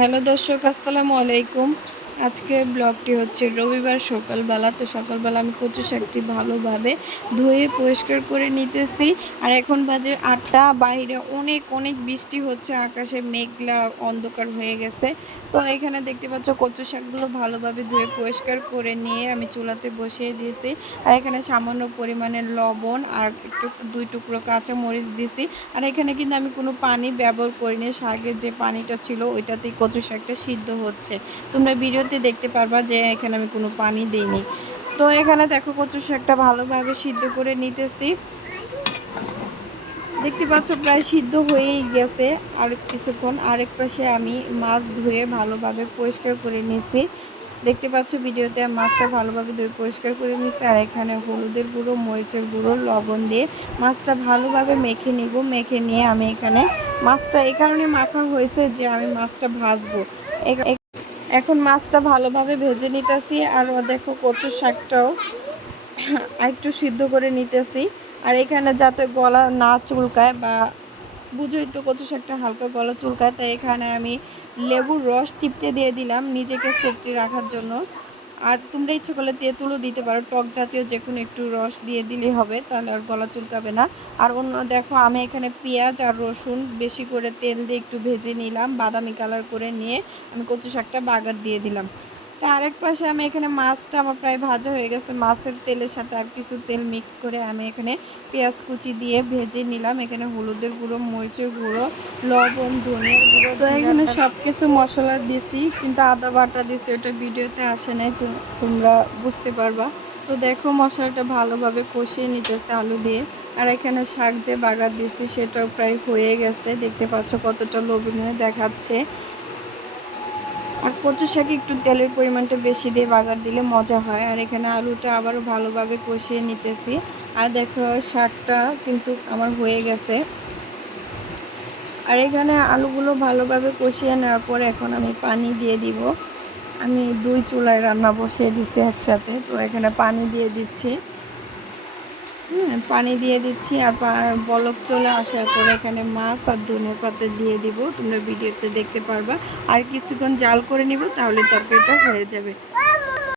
Hello দর্শক, আসসালামু আলাইকুম। আজকে ব্লগটি হচ্ছে রবিবার সকালবেলা। তো সকালবেলা আমি কচু শাকটি ভালোভাবে ধুয়ে পরিষ্কার করে নিতেছি। আর এখন বাজে ৮টা, বাইরে অনেক অনেক বৃষ্টি হচ্ছে, আকাশে মেঘলা অন্ধকার হয়ে গেছে। তো এখানে দেখতে পাচ্ছ কচু শাকগুলো ভালোভাবে ধুয়ে পরিষ্কার করে নিয়ে আমি চুলাতে বসিয়ে দিয়েছি। আর এখানে সামান্য পরিমাণে লবণ আর একটু 2 টুকরো কাঁচা মরিচ দিছি। আর এখানে কিন্তু আমি কোনো পানি ব্যবহার করিনি, শাকের যে পানিটা ছিল ওইটাতেই কচু শাকটা সিদ্ধ হচ্ছে। তোমরা ভিডিওতে দেখতে পারবা যে এখানে আমি কোনো পানি দিইনি। তো এখানে দেখো কচু শাকটা ভালোভাবে সিদ্ধ করে নিতেছি। দেখতে পাচ্ছ প্রায় সিদ্ধ হয়েই গেছে। আর কিছুক্ষণ আরেক পাশে আমি মাছ ধুয়ে ভালোভাবে পরিষ্কার করে নিয়েছি। দেখতে পাচ্ছ ভিডিওতে মাছটা ভালোভাবে ধুয়ে পরিষ্কার করে নিয়েছি। আর এখানে হলুদের গুঁড়ো, মরিচের গুঁড়ো, লবণ দিয়ে মাছটা ভালোভাবে মেখে নিব। মেখে নিয়ে আমি এখানে মাছটা এই কারণে মাখা হয়েছে যে আমি মাছটা ভাজবো। এখন মাছটা ভালোভাবে ভেজে নিতেছি। আর দেখো কচু শাকটাও একটু সিদ্ধ করে নিতেছি। আর এখানে যাতে গলা না চুলকায়, বা বুঝোই তো কচু শাকটা হালকা গলা চুলকায়, তাই এখানে আমি লেবুর রস চিপটে দিয়ে দিলাম নিজেকে সেফটি রাখার জন্য। আর তোমরা ইচ্ছে করলে তেঁতুলও দিতে পারো, টক জাতীয় যে কোনো একটু রস দিয়ে দিলেই হবে, তাহলে আর গলা চুলকাবে না। আর অন্য দেখো আমি এখানে পেঁয়াজ আর রসুন বেশি করে তেল দিয়ে একটু ভেজে নিলাম, বাদামি কালার করে নিয়ে আমি কচু শাকটা বাগার দিয়ে দিলাম। তা আরেক পাশে আমি এখানে মাছটা আমার প্রায় ভাজা হয়ে গেছে, মাছের তেলের সাথে আর কিছু তেল মিক্স করে আমি এখানে পেঁয়াজ কুচি দিয়ে ভেজে নিলাম। এখানে হলুদের গুঁড়ো, মরিচের গুঁড়ো, লবণ, ধনিয়ার গুঁড়ো, তো এখানে সব কিছু মশলা দিছি, কিন্তু আদা বাটা দিছি, ওটা ভিডিওতে আসে নাই, তো তোমরা বুঝতে পারবা। তো দেখো মশলাটা ভালোভাবে কষিয়ে নিতেছে আলু দিয়ে। আর এখানে শাক যে বাগার দিছি সেটাও প্রায় হয়ে গেছে, দেখতে পাচ্ছ কতটা লোভনীয় দেখাচ্ছে। আর কচু শাকে একটু তেলের পরিমাণটা বেশি দিয়ে বাগার দিলে মজা হয়। আর এখানে আলুটা আবারও ভালোভাবে কষিয়ে নিতেছি। আর দেখো শাকটা কিন্তু আমার হয়ে গেছে। আর এখানে আলুগুলো ভালোভাবে কষিয়ে নেওয়ার পর এখন আমি পানি দিয়ে দিব। আমি 2 চুলায় রান্না বসিয়ে দিচ্ছি একসাথে, তো এখানে পানি দিয়ে দিচ্ছি। পানি দিয়ে দিচ্ছি। আর বলক চলে আসার পরে এখানে মাছ আর ধনেপাতা দিয়ে দিব, তোমরা ভিডিওতে দেখতে পারবা। আর কিছুক্ষণ জাল করে নিব, তাহলে তরকারিটা হয়ে যাবে।